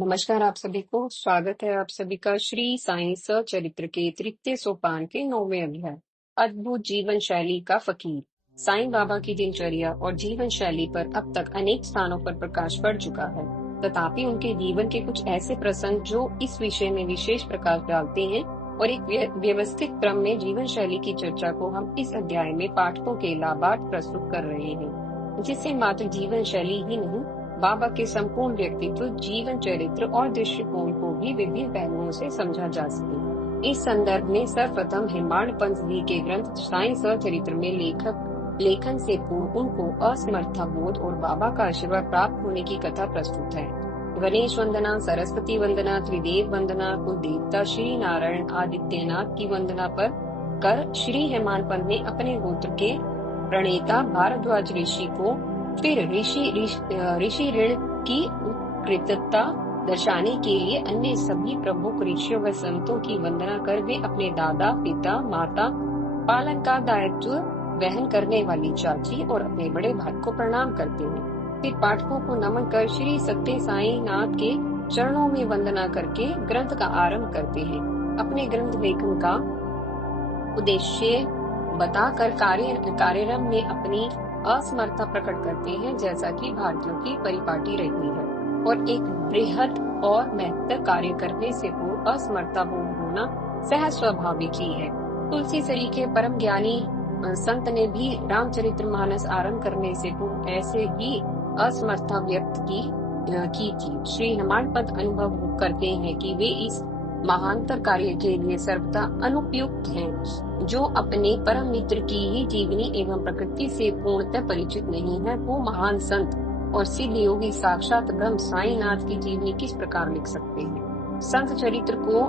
नमस्कार आप सभी को। स्वागत है आप सभी का श्री साईं सचरित्र के तृतीय सोपान के 9वें अध्याय अद्भुत जीवन शैली का फकीर। साईं बाबा की दिनचर्या और जीवन शैली पर अब तक अनेक स्थानों पर प्रकाश पड़ चुका है, तथापि उनके जीवन के कुछ ऐसे प्रसंग जो इस विषय में विशेष प्रकाश डालते हैं और एक व्यवस्थित क्रम में जीवन शैली की चर्चा को हम इस अध्याय में पाठकों के लाभार्थ प्रस्तुत कर रहे हैं, जिससे मात्र जीवन शैली ही नहीं, बाबा के संपूर्ण व्यक्तित्व, जीवन चरित्र और दृष्टिकोण को भी विभिन्न पहलुओं से समझा जा सके। इस संदर्भ में सर्वप्रथम हेमाड पंत जी के ग्रंथ साईं सचरित्र में लेखन से पूर्व उनको असमर्था बोध और बाबा का आशीर्वाद प्राप्त होने की कथा प्रस्तुत है। गणेश वंदना, सरस्वती वंदना, त्रिदेव वंदना, कुल देवता श्री नारायण आदित्यनाथ की वंदना पर कर श्री हेमाड पंत ने अपने गोत्र के प्रणेता भारद्वाज ऋषि को फिर ऋषि ऋण की कृतज्ञता दर्शाने के लिए अन्य सभी प्रमुख ऋषियों व संतों की वंदना कर वे अपने दादा, पिता, माता, पालन का दायित्व वहन करने वाली चाची और अपने बड़े भाई को प्रणाम करते हैं। फिर पाठकों को नमन कर श्री सत्य साईं नाथ के चरणों में वंदना करके ग्रंथ का आरंभ करते हैं। अपने ग्रंथ लेखन का उद्देश्य बताकर कार्यक्रम में अपनी असमर्था प्रकट करते हैं, जैसा कि भारतीयों की परिपाटी रही है, और एक बृहद और महत्तर कार्य करने से पूर्व असमर्था बोध होना सहज स्वाभाविक ही है। तुलसीसरी के परम ज्ञानी संत ने भी रामचरितमानस आरंभ करने से पूर्व ऐसे ही असमर्था व्यक्त की थी। श्री हेमाड पंत अनुभव करते हैं कि वे इस महानतर कार्य के लिए सर्वथा अनुपयुक्त हैं। जो अपने परम मित्र की ही जीवनी एवं प्रकृति से पूर्णतः परिचित नहीं है, वो महान संत और सिद्ध योगी साक्षात ब्रह्म साईनाथ की जीवनी किस प्रकार लिख सकते हैं। संत चरित्र को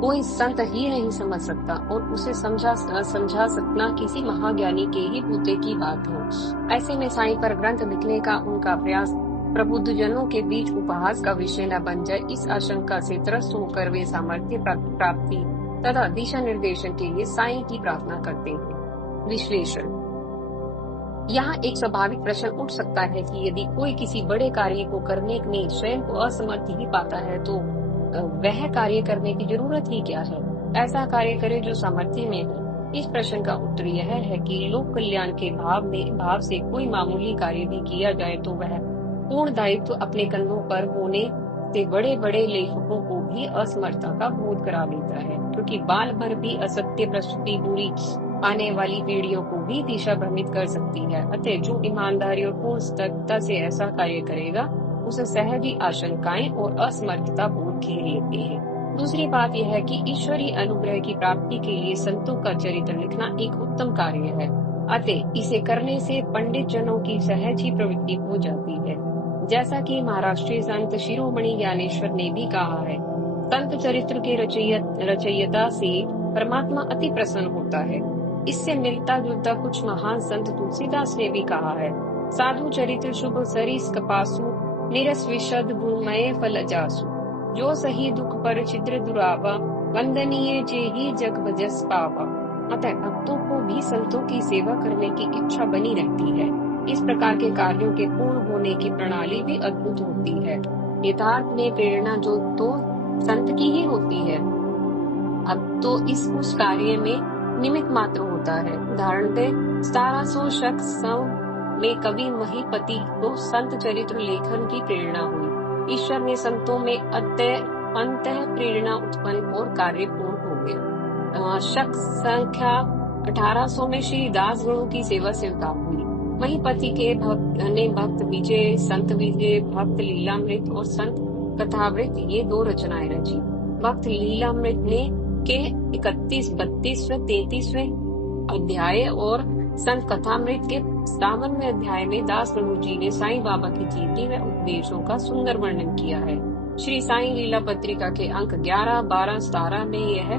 कोई संत ही नहीं समझ सकता और उसे समझा सकना किसी महाज्ञानी के ही बूते की बात है। ऐसे में साईं पर ग्रंथ लिखने का उनका प्रयास प्रबुद्ध जनों के बीच उपहास का विषय न बन जाए, इस आशंका से त्रस्त होकर वे सामर्थ्य प्राप्ति तथा दिशा निर्देशन के लिए साईं की प्रार्थना करते हैं। विश्लेषण। यहाँ एक स्वाभाविक प्रश्न उठ सकता है कि यदि कोई किसी बड़े कार्य को करने में स्वयं को असमर्थ ही पाता है तो वह कार्य करने की जरूरत ही क्या है। ऐसा कार्य करे जो सामर्थ्य में हो। इस प्रश्न का उत्तर यह है कि लोक कल्याण के भाव से कोई मामूली कार्य भी किया जाए तो वह पूर्ण दायित्व अपने कंधों पर होने से बड़े बड़े लेखकों को भी असमर्थता का बोध करा देता है, क्योंकि बाल भर भी असत्य प्रस्तुति बुरी आने वाली पीढ़ियों को भी दिशा भ्रमित कर सकती है। अतः जो ईमानदारी और पूर्ण सतर्कता से ऐसा कार्य करेगा, उसे सहज ही आशंकाएं और असमर्थता बोध घेर लेते हैं। दूसरी बात यह है कि ईश्वरीय अनुग्रह की प्राप्ति के लिए संतों का चरित्र लिखना एक उत्तम कार्य है। अतः इसे करने से पंडित जनों की सहज ही प्रवृत्ति हो जाती है। जैसा कि महाराष्ट्रीय संत शिरोमणि ज्ञानेश्वर ने भी कहा है, संत चरित्र के रचयिता से परमात्मा अति प्रसन्न होता है। इससे मिलता जुलता कुछ महान संत तुलसीदास ने भी कहा है, साधु चरित्र शुभ सरिस कपासु, निरस विशद गुणमय फल जासु, जो सही दुख पर छिद्र दुरावा, वंदनीय जेहि जग भजस पावा। अतः भक्तों को भी संतों की सेवा करने की इच्छा बनी रहती है। इस प्रकार के कार्यों के पूर्ण होने की प्रणाली भी अद्भुत होती है। यथार्थ में प्रेरणा जो तो संत की ही होती है, अब तो उस कार्य में निमित्त मात्र होता है। उदाहरणतः 1700 शख्स में कवि महीपति को संत चरित्र लेखन की प्रेरणा हुई। ईश्वर ने संतों में अंत प्रेरणा उत्पन्न और कार्य पूर्ण हो गया। शख्स संख्या 1800 में श्री दास गणों की सेवा स्वीकार हुई। महीपति के भक्त विजय, संत विजय, भक्त लीलामृत और संत कथामृत, ये 2 रचनाएं रची। भक्त लीलामृत ने के 31, 32, 33वें अध्याय और संत कथामृत के 57वें अध्याय में दास गणु जी ने साईं बाबा की जीवनी व उपदेशों का सुंदर वर्णन किया है। श्री साईं लीला पत्रिका के अंक 11, 12, 17 में यह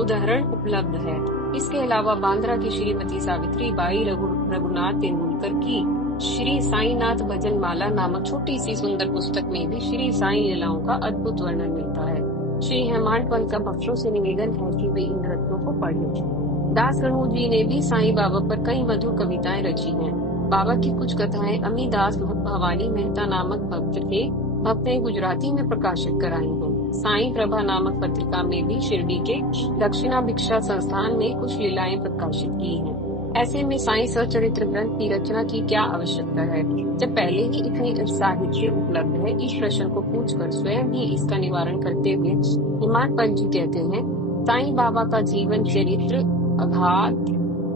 उदाहरण उपलब्ध है। इसके अलावा बांद्रा की श्रीमती सावित्री बाई रघुनाथ तेंदुलकर की श्री साईनाथ भजन माला नामक छोटी सी सुंदर पुस्तक में भी श्री साईं लीलाओं का अद्भुत वर्णन मिलता है। श्री हेमाड पंत का भक्तों से निवेदन है कि वे इन रत्नों को पढ़ें। दास गणु जी ने भी साईं बाबा पर कई मधुर कविताएं रची हैं। बाबा की कुछ कथाएं अमीदास भवानी मेहता नामक भक्त थे, अपने गुजराती में प्रकाशित कराई हैं। साईं प्रभा नामक पत्रिका में भी शिरडी के दक्षिणा भिक्षा संस्थान ने कुछ लीलाएं प्रकाशित की हैं। ऐसे में साईं सचरित्र ग्रंथ की रचना की क्या आवश्यकता है, जब पहले ही इतनी साहित्य उपलब्ध है। इस प्रश्न को पूछकर स्वयं ही इसका निवारण करते हुए हिमांत पंत जी कहते हैं, साईं बाबा का जीवन चरित्र अगाध,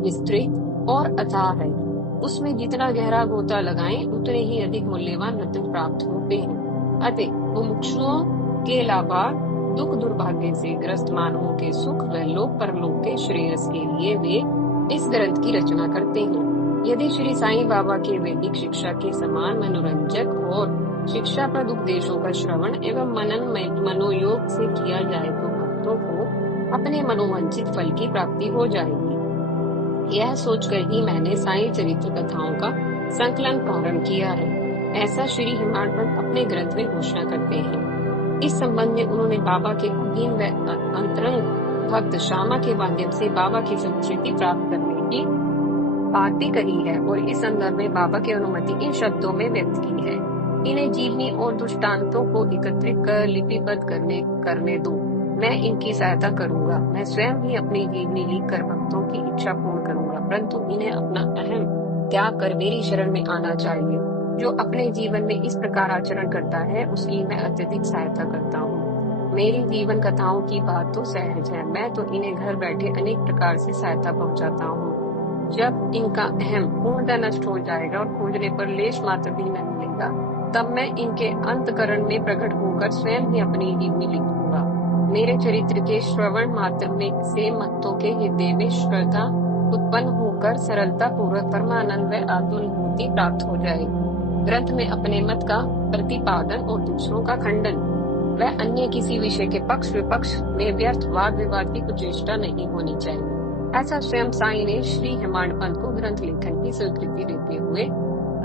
विस्तृत और अथाह है। उसमें जितना गहरा गोता लगाएं उतने ही अधिक मूल्यवान रत्न प्राप्त होते हैं। अतः मुमुक्षुओं के अलावा दुख दुर्भाग्य से ग्रस्त मानवों के सुख व लोक परलोक के श्रेयस के लिए वे इस ग्रंथ की रचना करते हैं। यदि श्री साईं बाबा के वैदिक शिक्षा के समान मनोरंजक और शिक्षाप्रद उपदेशों का श्रवण एवं मनन मनोयोग से किया जाए तो भक्तों को अपने मनोवांछित फल की प्राप्ति हो जाएगी। यह सोचकर ही मैंने साईं चरित्र कथाओं का संकलन प्रारंभ किया है। ऐसा श्री हिमांत पंत अपने ग्रंथ में घोषणा करते हैं। इस संबंध में उन्होंने बाबा के अधीन व अंतरंग भक्त श्यामा के माध्यम से बाबा की संस्कृति प्राप्त करने की बात भी कही है और इस संदर्भ में बाबा की अनुमति इन शब्दों में व्यक्त की है। इन्हें जीवनी और दृष्टांतों को एकत्रित कर लिपिबद्ध करने दो। मैं इनकी सहायता करूंगा। मैं स्वयं ही अपनी जीवनी लिखकर भक्तों की इच्छा पूर्ण करूंगा, परंतु इन्हें अपना अहम त्याग कर मेरी शरण में आना चाहिए। जो अपने जीवन में इस प्रकार आचरण करता है उसकी मैं अत्यधिक सहायता करता हूँ। मेरी जीवन कथाओं की बात तो सहज है, मैं तो इन्हें घर बैठे अनेक प्रकार से सहायता पहुंचाता हूँ। जब इनका अहम पूर्णतः नष्ट हो जाएगा और खोजने पर लेश मात्र भी न मिलेगा, तब मैं इनके अंतकरण में प्रकट होकर स्वयं ही अपनी जीवनी लिखूंगा। मेरे चरित्र के श्रवण मात्र में से भक्तों के हृदय में श्रद्धा उत्पन्न होकर सरलता पूर्वक परमानंद व आत्मानुभूति प्राप्त हो जाएगी। ग्रंथ में अपने मत का प्रतिपादन और दूसरों का खंडन व अन्य किसी विषय के पक्ष विपक्ष में व्यर्थ वाद विवाद की कुछ चेष्टा नहीं होनी चाहिए। ऐसा स्वयं साईं ने श्री हेमांड पंत को ग्रंथ लेखन की स्वीकृति देते हुए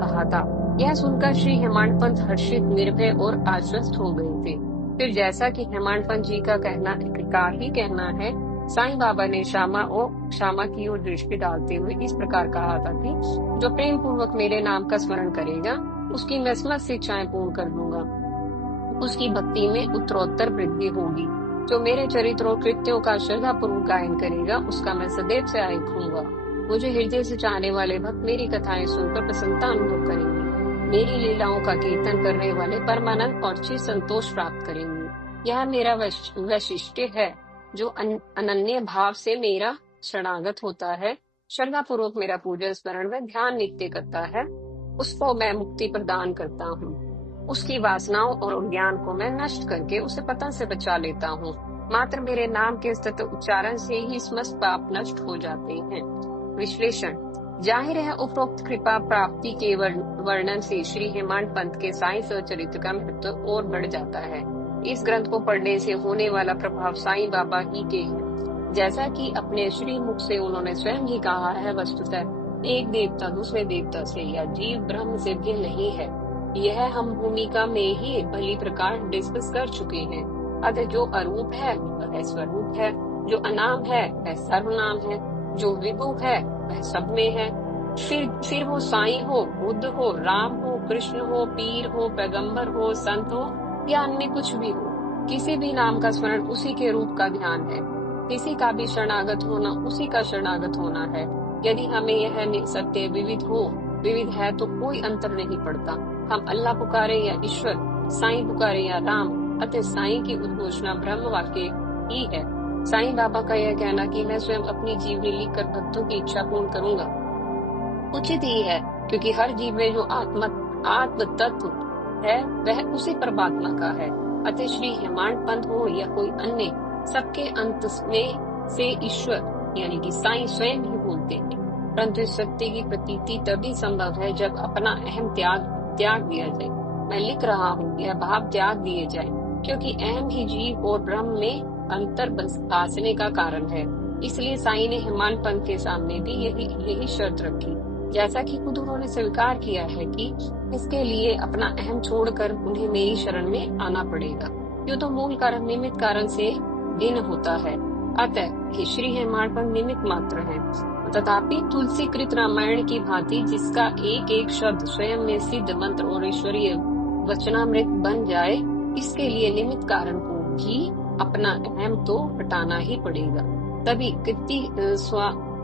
कहा था। यह सुनकर श्री हेमांड पंत हर्षित, निर्भय और आश्वस्त हो गए थे। फिर जैसा कि हेमांड पंत जी का कहना है, साईं बाबा ने श्यामा की ओर दृष्टि डालते हुए इस प्रकार कहा था कि जो प्रेम पूर्वक मेरे नाम का स्मरण करेगा उसकी मैं समस्त इच्छाएं पूर्ण कर दूंगा। उसकी भक्ति में उत्तरोत्तर वृद्धि होगी। जो मेरे चरित्र और कृत्यों का श्रद्धा पूर्वक गायन करेगा उसका मैं सदैव से आय रहूंगा। मुझे हृदय से चाहने वाले भक्त मेरी कथाएं सुनकर प्रसन्नता अनुभव करेंगे। मेरी लीलाओं का कीर्तन करने वाले परमानंद और चिर संतोष प्राप्त करेंगे। यह मेरा वैशिष्ट्य है। जो अनन्य भाव से मेरा शरणागत होता है, श्रद्धा पूर्वक मेरा पूजन स्मरण व ध्यान नित्य करता है, उसको मैं मुक्ति प्रदान करता हूँ। उसकी वासनाओं और ज्ञान को मैं नष्ट करके उसे पतन से बचा लेता हूँ। मात्र मेरे नाम के सतत उच्चारण से ही समस्त पाप नष्ट हो जाते हैं। विश्लेषण। जाहिर है उपरोक्त कृपा प्राप्ति के वर्णन से श्री हेमांड पंत के साईं सचरित्र का महत्व और बढ़ जाता है। इस ग्रंथ को पढ़ने से होने वाला प्रभाव साईं बाबा ही के है। जैसा कि अपने श्री मुख से उन्होंने स्वयं ही कहा है, वस्तुतः एक देवता दूसरे देवता से या जीव ब्रह्म से भिन्न नहीं है। यह हम भूमिका में ही भली प्रकार डिस्कस कर चुके हैं। अतः जो अरूप है वह स्वरूप है, जो अनाम है वह सर्वनाम है, जो विभु है वह सब में है। फिर वो साईं हो, बुद्ध हो, राम हो, कृष्ण हो, पीर हो, पैगंबर हो, संत हो या अन्य कुछ भी हो, किसी भी नाम का स्मरण उसी के रूप का ध्यान है। किसी का भी शरणागत होना उसी का शरणागत होना है। यदि हमें यह सत्य विविध है तो कोई अंतर नहीं पड़ता। हम अल्लाह पुकारे या ईश्वर, साईं पुकारे या राम, अतः साईं की उद्घोषणा ब्रह्म वाक्य ही है। साईं बाबा का यह कहना कि मैं स्वयं अपनी जीवनी लिखकर भक्तों की इच्छा पूर्ण करूंगा उचित ही है, क्योंकि हर जीव में जो आत्म तत्व है वह उसी परमात्मा का है। अतः श्री हेमांड पंत हो या कोई अन्य, सबके अंत में से ईश्वर यानी कि साईं स्वयं ही बोलते हैं। परंतु इस सत्य की प्रतीति तभी संभव है जब अपना अहम त्याग दिया जाए। मैं लिख रहा हूँ, यह भाव त्याग दिए जाए, क्योंकि अहम ही जीव और ब्रह्म में अंतर बसाने का कारण है। इसलिए साईं ने हेमांड पंत के सामने भी यही शर्त रखी, जैसा कि खुद उन्होंने स्वीकार किया है कि इसके लिए अपना अहम छोड़कर उन्हें मेरी शरण में आना पड़ेगा। यो तो मूल कारण निमित्त कारण से भिन्न होता है। अतः श्री हेमांड पंत निमित्त मात्र है। तथापि तुलसीकृत रामायण की भांति जिसका एक एक शब्द स्वयं में सिद्ध मंत्र और ईश्वरीय वचनामृत बन जाए, इसके लिए निमित्त कारण को भी अपना अहम तो हटाना ही पड़ेगा। तभी कृति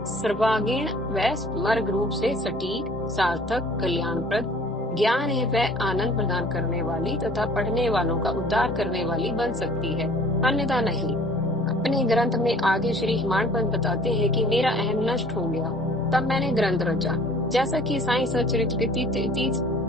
सर्वांगीण व समग्र रूप से सटीक, सार्थक, कल्याणप्रद, ज्ञान है वह आनंद प्रदान करने वाली तथा पढ़ने वालों का उद्धार करने वाली बन सकती है, अन्यथा नहीं। अपने ग्रंथ में आगे श्री हिमांशु बताते हैं कि मेरा अहम नष्ट हो गया, तब मैंने ग्रंथ रचा। जैसा कि साईं सच्चरित्र के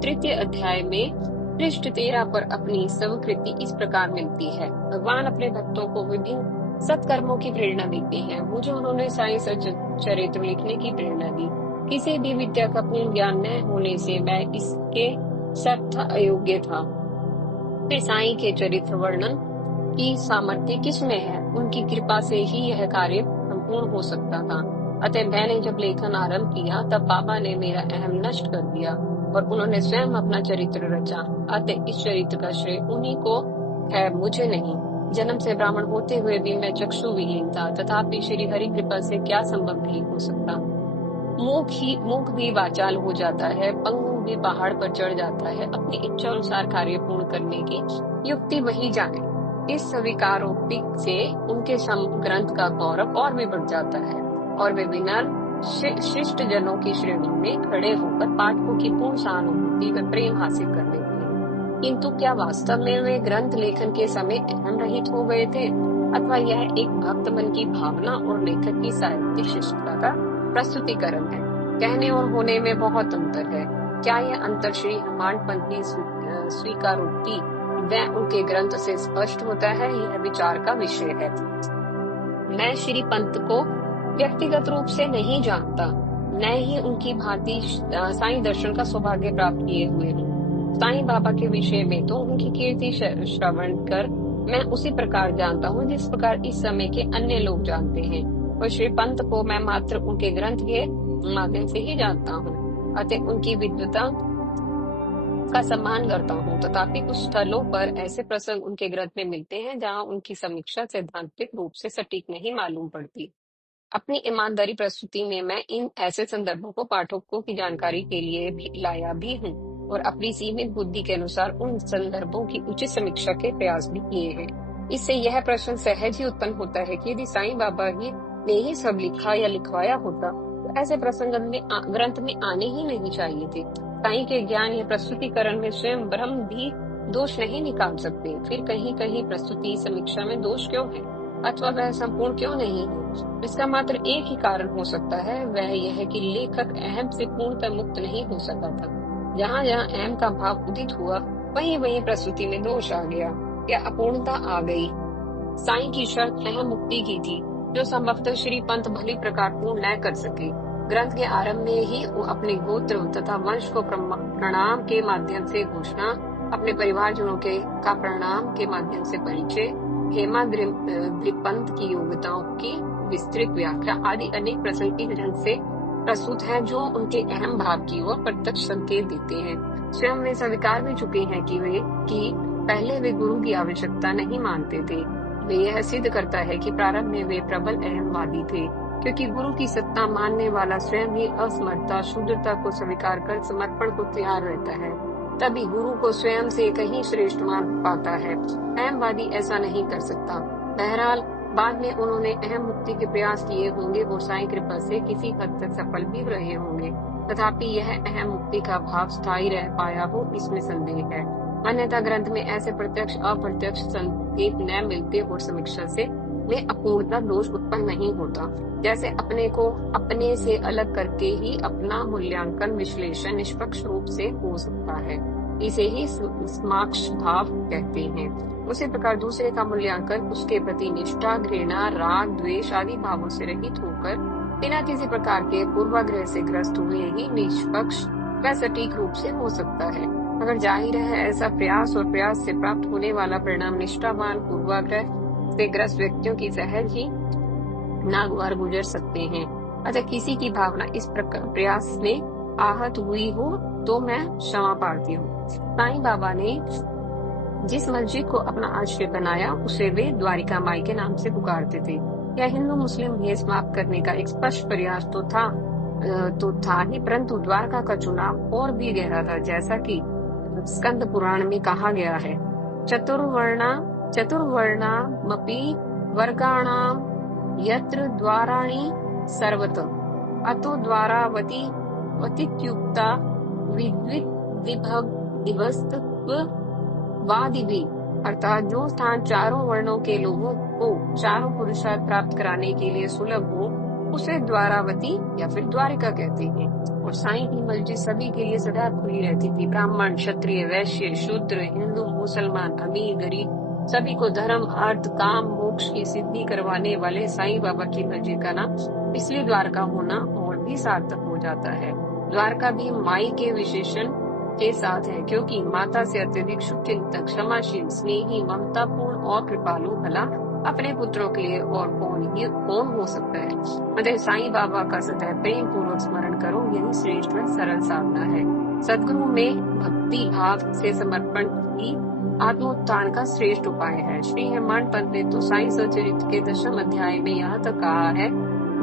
तृतीय अध्याय में पृष्ठ 13 पर अपनी स्वीकृति इस प्रकार मिलती है। भगवान अपने भक्तों को विभिन्न सत्कर्मों की प्रेरणा देते हैं। मुझे उन्होंने साईं सच्चरित्र लिखने की प्रेरणा दी। किसी भी विद्या का पूर्ण ज्ञान न होने से मैं इसके सर्थ अयोग्य था। फिर साईं के चरित्र वर्णन की सामर्थ्य किसमें है? उनकी कृपा से ही यह कार्य संपूर्ण हो सकता था। अतः मैंने जब लेखन आरंभ किया तब बाबा ने मेरा अहम नष्ट कर दिया और उन्होंने स्वयं अपना चरित्र रचा। अतः इस चरित्र का श्रेय उन्हीं को है, मुझे नहीं। जन्म से ब्राह्मण होते हुए भी मैं चक्षु विहीन था, तथापि श्री हरि कृपा से क्या संभव नहीं हो सकता। मूक भी वाचाल हो जाता है, पंगु भी पहाड़ पर चढ़ जाता है। अपनी इच्छा अनुसार कार्य पूर्ण करने की युक्ति वही जाने। इस स्वीकारोक्ति से उनके ग्रंथ का गौरव और भी बढ़ जाता है और वे विनम्र शिष्ट जनों की श्रेणी में खड़े होकर पाठकों की पूर्ण सहानुभूति व प्रेम हासिल कर लेते हैं। किंतु क्या वास्तव में वे ग्रंथ लेखन के समय अहम रहित हो गए थे, अथवा यह एक भक्त मन की भावना और लेखक की साहित्यिक शिष्टता का प्रस्तुतिकरण है? कहने और होने में बहुत अंतर है। क्या यह अंतर श्री हिमांशु की स्वीकारोक्ति व उनके ग्रंथ से स्पष्ट होता है? यह विचार का विषय है। मैं श्री पंत को व्यक्तिगत रूप से नहीं जानता, न ही उनकी भांति साईं दर्शन का सौभाग्य प्राप्त किए हुए हूँ। साईं बाबा के विषय में तो उनकी कीर्ति श्रवण कर मैं उसी प्रकार जानता हूँ जिस प्रकार इस समय के अन्य लोग जानते हैं, और श्री पंत को मैं मात्र उनके ग्रंथ के माध्यम से ही जानता हूँ। अतः उनकी विद्वता का सम्मान करता हूँ। तथापि कुछ स्थलों पर ऐसे प्रसंग उनके ग्रंथ में मिलते हैं जहाँ उनकी समीक्षा सैद्धांतिक रूप से सटीक नहीं मालूम पड़ती। अपनी ईमानदारी प्रस्तुति में मैं इन ऐसे संदर्भों को पाठकों की जानकारी के लिए भी लाया भी हूँ और अपनी सीमित बुद्धि के अनुसार उन संदर्भों की उचित समीक्षा के प्रयास भी किए हैं। इससे यह प्रश्न सहज ही उत्पन्न होता है कि यदि साईं बाबा ने ही सब लिखा या लिखवाया होता तो ऐसे प्रसंग ग्रंथ में आने ही नहीं चाहिए थे। साईं के ज्ञान या प्रस्तुतिकरण में स्वयं ब्रह्म भी दोष नहीं निकाल सकते। फिर कहीं कहीं प्रस्तुति समीक्षा में दोष क्यों है, अथवा वह संपूर्ण क्यों नहीं है? इसका मात्र एक ही कारण हो सकता है, वह यह है कि लेखक अहम से पूर्णतः मुक्त नहीं हो सका था। जहाँ जहाँ अहम का भाव उदित हुआ वहीं वहीं प्रस्तुति में दोष आ गया या अपूर्णता आ गई। साईं की शर्त अहम मुक्ति की थी, जो संभवतः श्री पंत भली प्रकार पूर्ण न कर सके। ग्रंथ के आरंभ में ही वो अपने गोत्र तथा वंश को प्रणाम के माध्यम से घोषणा, अपने परिवारजनों का प्रणाम के माध्यम से परिचय, हेमाद्रिपंत की योग्यताओं की विस्तृत व्याख्या आदि अनेक प्रसंग इस ढंग से प्रस्तुत हैं जो उनके अहम भाव की ओर प्रत्यक्ष संकेत देते हैं। स्वयं वे स्वीकार भी चुके हैं कि पहले वे गुरु की आवश्यकता नहीं मानते थे। वे यह सिद्ध करता है कि प्रारंभ में वे प्रबल अहमवादी थे, क्योंकि गुरु की सत्ता मानने वाला स्वयं ही असमर्थता शूद्रता को स्वीकार कर समर्पण को तैयार रहता है, तभी गुरु को स्वयं से कहीं श्रेष्ठ मान पाता है। अहमवादी ऐसा नहीं कर सकता। बहरहाल बाद में उन्होंने अहम मुक्ति के प्रयास किए होंगे और साईं कृपा से किसी हद तक सफल भी रहे होंगे, तथापि यह अहम मुक्ति का भाव स्थायी रह पाया हो इसमें संदेह है। अन्यथा ग्रंथ में ऐसे प्रत्यक्ष अप्रत्यक्ष संकेत न मिलते और समीक्षा से में अपूर्णता दोष उत्पन्न नहीं होता। जैसे अपने को अपने से अलग करके ही अपना मूल्यांकन विश्लेषण निष्पक्ष रूप से हो सकता है, इसे ही साक्ष भाव कहते हैं। उसी प्रकार दूसरे का मूल्यांकन उसके प्रति निष्ठा, घृणा, राग, द्वेष आदि भावों से रहित होकर बिना किसी प्रकार के पूर्वाग्रह से ग्रस्त हुए ही निष्पक्ष व सटीक रूप से हो सकता है। अगर जाहिर है ऐसा प्रयास और प्रयास से प्राप्त होने वाला परिणाम निष्ठावान पूर्वाग्रह से ग्रस्त व्यक्तियों की सहज ही नागवार गुजर सकते हैं। अतः किसी की भावना इस प्रकार प्रयास में आहत हुई हो तो मैं क्षमा प्रार्थी हूँ। साईं बाबा ने जिस मस्जिद को अपना आश्रय बनाया उसे वे द्वारिका माई के नाम से पुकारते थे। यह हिंदू मुस्लिम भेद समाप्त करने का एक स्पष्ट प्रयास तो था ही, परंतु द्वारका का चुनाव और भी गहरा था। जैसा कि स्कंद पुराण में कहा गया है, चतुर्वर्णामपि वर्गाणाम यत्र द्वाराणि सर्वत अतो द्वारावती वतित्युक्ता विद्वित विभव दिवस्तत्व वादिभी। अर्थात जो स्थान चारों वर्णों के लोगों को चारों पुरुषार्थ प्राप्त कराने के लिए सुलभ हो उसे द्वारावती या फिर द्वारिका कहते हैं। और साईं की मस्जिद सभी के लिए सदा खुली रहती थी। ब्राह्मण, क्षत्रिय, वैश्य, शूद्र, हिंदू, मुसलमान, अमीर, गरीब सभी को धर्म, अर्थ, काम, मोक्ष की सिद्धि करवाने वाले साईं बाबा की मस्जिद का नाम इसलिए द्वारका होना और भी सार्थक हो जाता है। द्वारका भी माई के विशेषण के साथ है, क्योंकि माता से अत्यधिक शुभ चिंतक, क्षमाशील, स्नेही, ममतापूर्ण और कृपालु भला अपने पुत्रों के लिए और कौन हो सकता है। अतः साईं बाबा का सदैव प्रेम पूर्वक स्मरण करो, यही श्रेष्ठ व सरल साधना है। सदगुरु में भक्ति भाव से समर्पण ही आत्मोत्थान का श्रेष्ठ उपाय है। श्री हेमाड पंत ने तो साईं सचरित्र के 10वें अध्याय में यहाँ तक कहा है,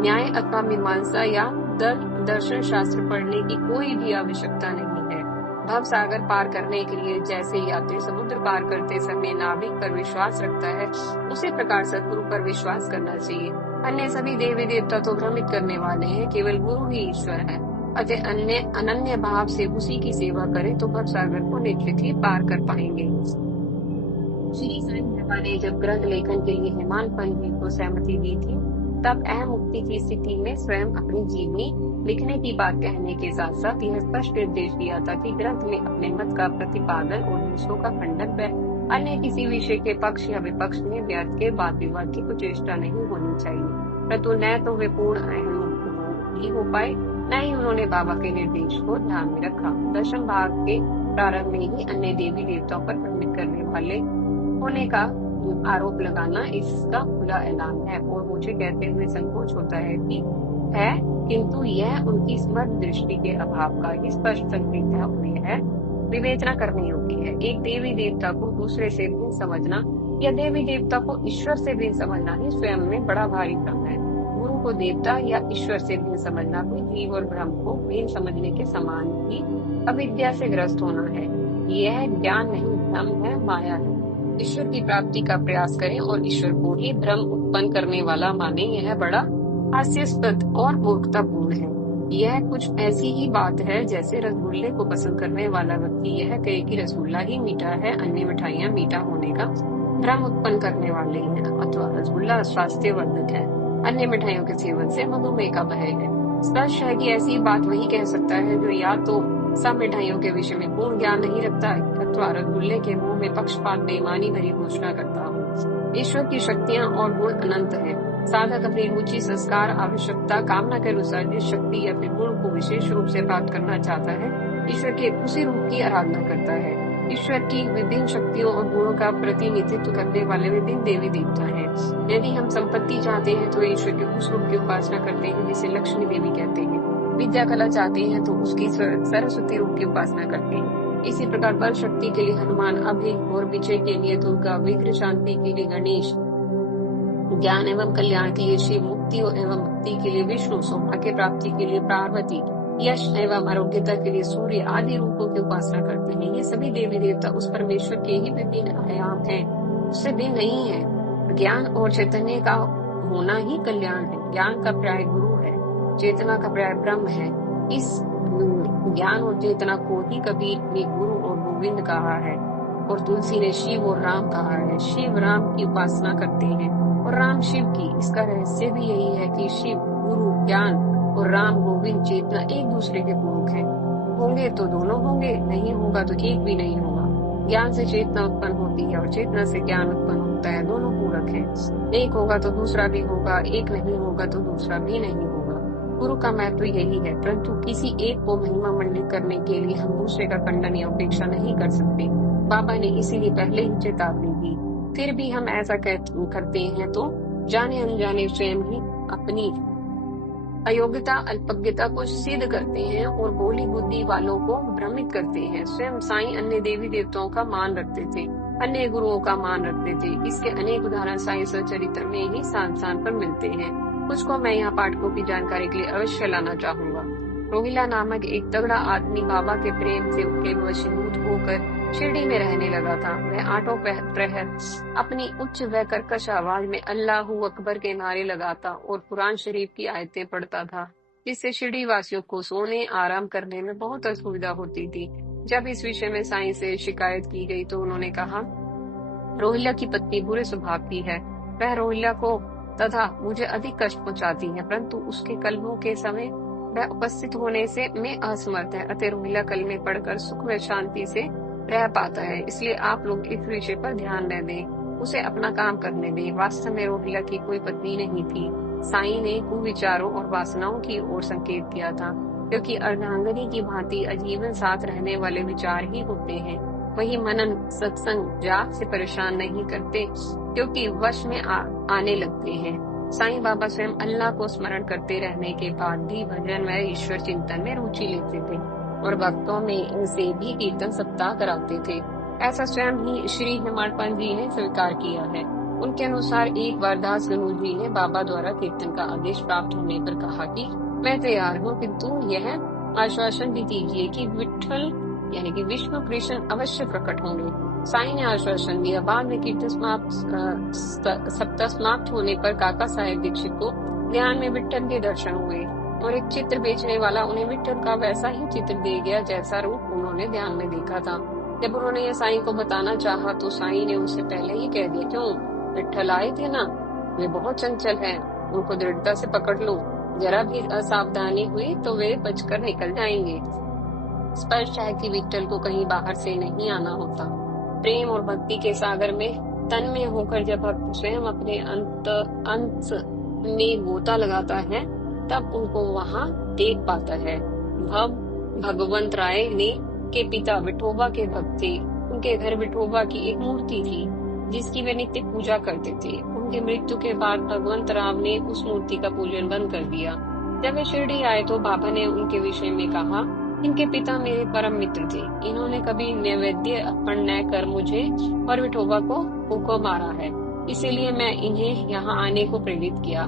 न्याय अथवा मीमांसा या दर्शन शास्त्र पढ़ने की कोई भी आवश्यकता नहीं है। भव सागर पार करने के लिए जैसे यात्री समुद्र पार करते समय नाविक पर विश्वास रखता है, उसी प्रकार सदगुरु पर विश्वास करना चाहिए। अन्य सभी देवी देवता तो भ्रमित करने वाले हैं, केवल गुरु ही ईश्वर है। अतः अनन्य भाव से उसी की सेवा करें तो भव सागर को निश्चित ही पार कर पाएंगे। श्री साईं बाबा ने जब ग्रंथ लेखन के लिए हेमाड पंत जी को सहमति दी थी, तब अहम मुक्ति की स्थिति में स्वयं अपनी जीवनी लिखने की बात कहने के साथ साथ यह स्पष्ट निर्देश दिया था कि ग्रंथ में अपने मत का प्रतिपादन और दूसरों का खंडन व अन्य किसी विषय के पक्ष या विपक्ष में व्यर्थ के वाद विवाद की कुचेष्टा नहीं होनी चाहिए। परंतु न तो वे पूर्ण अहम ही हो पाए, न ही उन्होंने बाबा के निर्देश को ध्यान में रखा। 10वें भाग के प्रारंभ में ही अन्य देवी देवताओं पर भ्रमित करने वाले होने का आरोप लगाना इसका खुला ऐलान है और मुझे कहते हुए संकोच होता है किंतु यह उनकी स्मृत दृष्टि के अभाव का ही स्पष्ट संकेत है और यह विवेचना करने योग्य है। एक देवी देवता को दूसरे से भिन्न समझना या देवी देवता को ईश्वर से भिन्न समझना ही स्वयं में बड़ा भारी भ्रम है। गुरु को देवता या ईश्वर से भिन्न समझना भी जीव और ब्रह्म को भिन्न समझने के समान ही अविद्या से ग्रस्त होना है। यह ज्ञान नहीं, भ्रम है, माया है। ईश्वर की प्राप्ति का प्रयास करें और ईश्वर को ही भ्रम उत्पन्न करने वाला माने, यह बड़ा हास्यास्पद और मूर्खतापूर्ण है। यह कुछ ऐसी ही बात है जैसे रसगुल्ले को पसंद करने वाला व्यक्ति यह कहे कि रसगुल्ला ही मीठा है, अन्य मिठाइयाँ मीठा होने का भ्रम उत्पन्न करने वाले हैं, अथवा रसगुल्ला स्वास्थ्यवर्धक है, अन्य मिठाइयों के सेवन से मधुमेह का भय है। स्पष्ट है कि ऐसी बात वही कह सकता है जो या तो सब मिठाइयों के विषय में पूर्ण ज्ञान नहीं रखता अथवा रसगुल्ले के मुंह में पक्षपात बेईमानी भरी घोषणा करता हो। ईश्वर की शक्तियाँ और गुण अनंत है। साधक अपनी रुचि, संस्कार, आवश्यकता, कामना के अनुसार जिस शक्ति या फिर गुण को विशेष रूप से प्राप्त करना चाहता है, ईश्वर के उसी रूप की आराधना करता है। ईश्वर की विभिन्न शक्तियों और गुणों का प्रतिनिधित्व करने वाले विभिन्न देवी देवता हैं। यदि हम संपत्ति चाहते हैं तो ईश्वर के उस रूप की उपासना करते हैं जिसे लक्ष्मी देवी कहते हैं। विद्या कला चाहते हैं तो उसकी सरस्वती रूप की उपासना करते हैं। इसी प्रकार बल शक्ति के लिए हनुमान, अभय और विजय के लिए दुर्गा, विघ्न शांति के लिए गणेश, ज्ञान एवं कल्याण के लिए शिव, मुक्ति एवं मुक्ति के लिए विष्णु, सौभाग्य प्राप्ति के लिए पार्वती, यश एवं आरोग्यता के लिए सूर्य आदि रूपों की उपासना करते हैं। ये सभी देवी देवता उस परमेश्वर के ही विभिन्न आयाम हैं, उससे भिन्न नहीं है। ज्ञान और चैतन्य का होना ही कल्याण है। ज्ञान का पर्याय गुरु है, चेतना का पर्याय ब्रह्म है। इस ज्ञान और चेतना को ही कबीर ने गुरु और गोविंद कहा है और तुलसी ने शिव और राम कहा है। शिव राम की उपासना करते हैं और राम शिव की। इसका रहस्य भी यही है कि शिव, गुरु, ज्ञान और राम, गोविंद, चेतना एक दूसरे के पूरक हैं। होंगे तो दोनों होंगे, नहीं होगा तो एक भी नहीं होगा। ज्ञान से चेतना उत्पन्न होती है और चेतना से ज्ञान उत्पन्न होता है, दोनों पूरक हैं। एक होगा तो दूसरा भी होगा, एक नहीं होगा तो दूसरा भी नहीं होगा। गुरु का महत्व यही है, परंतु किसी एक को महिमा मंडित करने के लिए हम दूसरे का खंडन या उपेक्षा नहीं कर सकते। बाबा ने इसीलिए पहले ही चेतावनी दी। फिर भी हम ऐसा करते हैं तो जाने अनजाने स्वयं ही अपनी अयोग्यता, अल्पज्ञता को सिद्ध करते हैं और भोली बुद्धि वालों को भ्रमित करते हैं। स्वयं साईं अन्य देवी देवताओं का मान रखते थे, अन्य गुरुओं का मान रखते थे। इसके अनेक उदाहरण साईं सचरित्र में ही स्थान स्थान पर मिलते हैं। कुछ को मैं यहाँ पाठकों की जानकारी के लिए अवश्य लाना चाहूंगा। रोहिला नामक एक तगड़ा आदमी बाबा के प्रेम से के वशीभूत होकर शिरडी में रहने लगा था। वह आठों प्रहर अपनी उच्च व कर्कश आवाज में अल्लाहू अकबर के नारे लगाता और कुरान शरीफ की आयतें पढ़ता था, जिससे शिरडी वासियों को सोने आराम करने में बहुत असुविधा होती थी। जब इस विषय में साईं से शिकायत की गई तो उन्होंने कहा, रोहिला की पत्नी बुरे स्वभाव की है। वह रोहिला को तथा मुझे अधिक कष्ट पहुंचाती है, परंतु उसके कलमों के समय वह उपस्थित होने से में असमर्थ है। अतः रोहिला कलमे पढ़कर सुख व शांति से रह पाता है। इसलिए आप लोग इस विषय पर ध्यान न दें, उसे अपना काम करने दें। वास्तव में रोहिला की कोई पत्नी नहीं थी। साईं ने कुविचारों और वासनाओं की ओर संकेत किया था, क्योंकि अर्धांगिनी की भांति आजीवन साथ रहने वाले विचार ही होते हैं। वही मनन सत्संग जाप से परेशान नहीं करते, क्योंकि वश में आने लगते हैं। साईं बाबा स्वयं अल्लाह को स्मरण करते रहने के बाद भी भजन व ईश्वर चिंतन में रुचि लेते थे और भक्तों में से भी कीर्तन सप्ताह कराते थे। ऐसा स्वयं ही श्री हेमाडपंत जी ने स्वीकार किया है। उनके अनुसार एक बार दास गणु जी ने बाबा द्वारा कीर्तन का आदेश प्राप्त होने पर कहा कि मैं तैयार हूँ, किंतु यह आश्वासन भी दीजिए कि विठल यानी कि विष्णु कृष्ण अवश्य प्रकट होंगे। साईं ने आश्वासन दिया। बाद में कीर्तन सप्ताह समाप्त होने पर काका साहेब दीक्षित को ध्यान में विठल के दर्शन हुए और एक चित्र बेचने वाला उन्हें विठल का वैसा ही चित्र दे गया जैसा रूप उन्होंने ध्यान में देखा था। जब उन्होंने यह साईं को बताना चाहा तो साईं ने उनसे पहले ही कह दिया, क्यों विठल आए थे ना, वे बहुत चंचल हैं, उनको दृढ़ता से पकड़ लो, जरा भी असावधानी हुई तो वे बचकर निकल जाएंगे। स्पष्ट है कि विठल को कहीं बाहर से नहीं आना होता। प्रेम और भक्ति के सागर में तन में होकर जब भक्त स्वयं अपने अंत में गोता लगाता है, तब उनको वहां देख पाता है। भगवंत राय ने के पिता विठोबा के भक्त थे। उनके घर विठोबा की एक मूर्ति थी, जिसकी वे नित्य पूजा करते थे। उनके मृत्यु के बाद भगवंत राव ने उस मूर्ति का पूजन बंद कर दिया। जब वे शिरडी आए तो बाबा ने उनके विषय में कहा, इनके पिता मेरे परम मित्र थे। इन्होंने कभी नैवेद्य अर्पण न कर मुझे और विठोबा को भूखों मारा है, इसीलिए मैं इन्हें यहाँ आने को प्रेरित किया।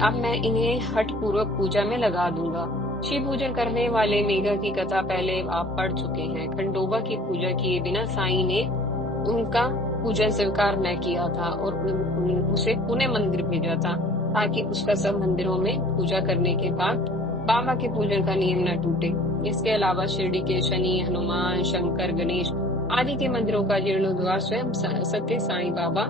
अब मैं इन्हें हठ पूर्वक पूजा में लगा दूंगा। शिव पूजन करने वाले मेघा की कथा पहले आप पढ़ चुके हैं। खंडोबा की पूजा किए बिना साईं ने उनका पूजन स्वीकार न किया था और उसे पुणे मंदिर भेजा था, ताकि उसका सब मंदिरों में पूजा करने के बाद बाबा के पूजन का नियम न टूटे। इसके अलावा शिरडी के शनि, हनुमान, शंकर, गणेश आदि के मंदिरों का जीर्णोद्धार स्वयं सत्य साईं बाबा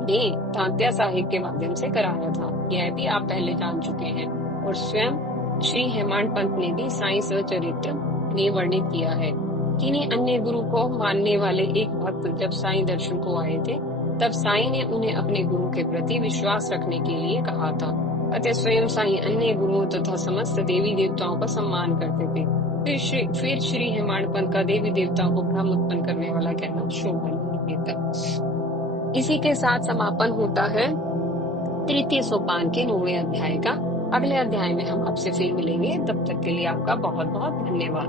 ने तांत्या साहिब के माध्यम से कराया था। यह भी आप पहले जान चुके हैं। और स्वयं श्री हेमाडपंत ने भी साईं सचरित्र में वर्णित किया है। किन्हीं अन्य गुरु को मानने वाले एक भक्त जब साईं दर्शन को आए थे, तब साईं ने उन्हें अपने गुरु के प्रति विश्वास रखने के लिए कहा था। अतः स्वयं साईं अन्य गुरुओं तथा समस्त देवी देवताओं का सम्मान करते थे। फिर श्री हेमाडपंत का देवी देवताओं को भ्रम उत्पन्न करने वाला कहना शोभा नहीं देता। इसी के साथ समापन होता है तृतीय सोपान के 9वें अध्याय का। अगले अध्याय में हम आपसे फिर मिलेंगे। तब तक के लिए आपका बहुत बहुत धन्यवाद।